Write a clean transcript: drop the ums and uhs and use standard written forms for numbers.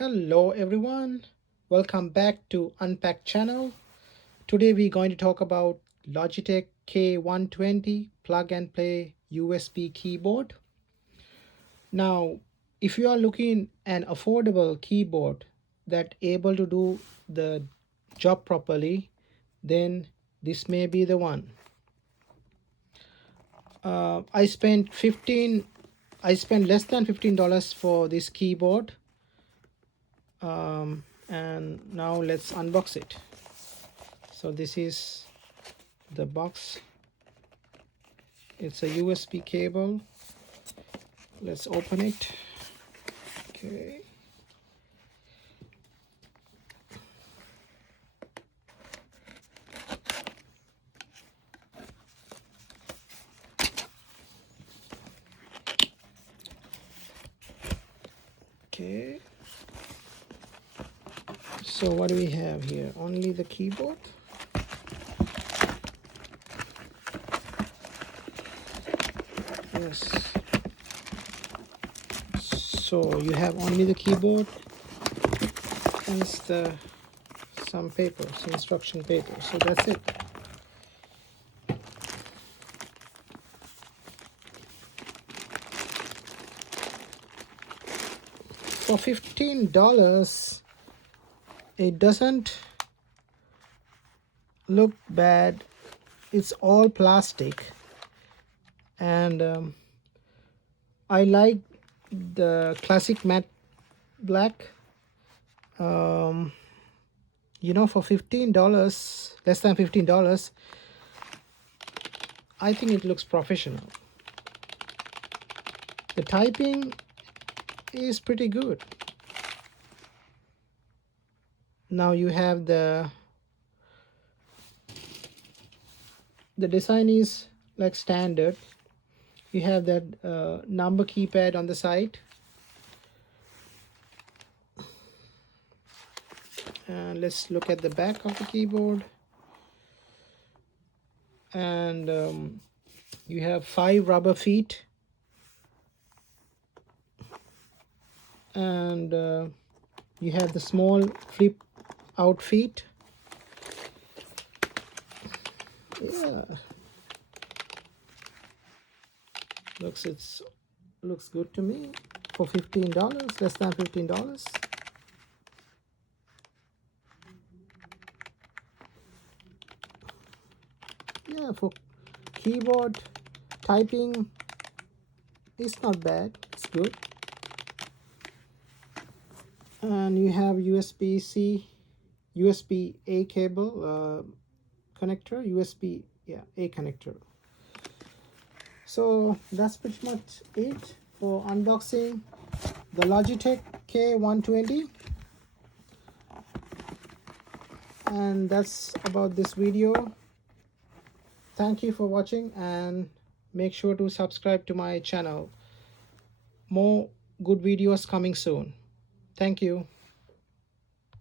Hello everyone, welcome back to Unpacked channel. Today we're going to talk about Logitech K120 plug and play USB keyboard. Now, if you are looking an affordable keyboard that able to do the job properly, then this may be the one. I spent less than $15 for this keyboard. And now let's unbox it. So this is the box. It's a USB cable. Let's open it. Okay. Okay. So what do we have here? Only the keyboard. Yes. So you have only the keyboard and some paper, some instruction paper. So that's it. For $15, it doesn't look bad. It's all plastic, and I like the classic matte black. For $15, less than $15, I think it looks professional. The typing is pretty good. Now you have the design is like standard. You have that number keypad on the side, and let's look at the back of the keyboard. And you have 5 rubber feet, and you have the small flip out feet. Yeah, looks good to me for $15, less than $15. Yeah, for keyboard typing, it's not bad, it's good. And you have USB-C, USB-A cable connector, A connector. So that's pretty much it for unboxing the Logitech K120. And that's about this video. Thank you for watching, and make sure to subscribe to my channel. More good videos coming soon. Thank you.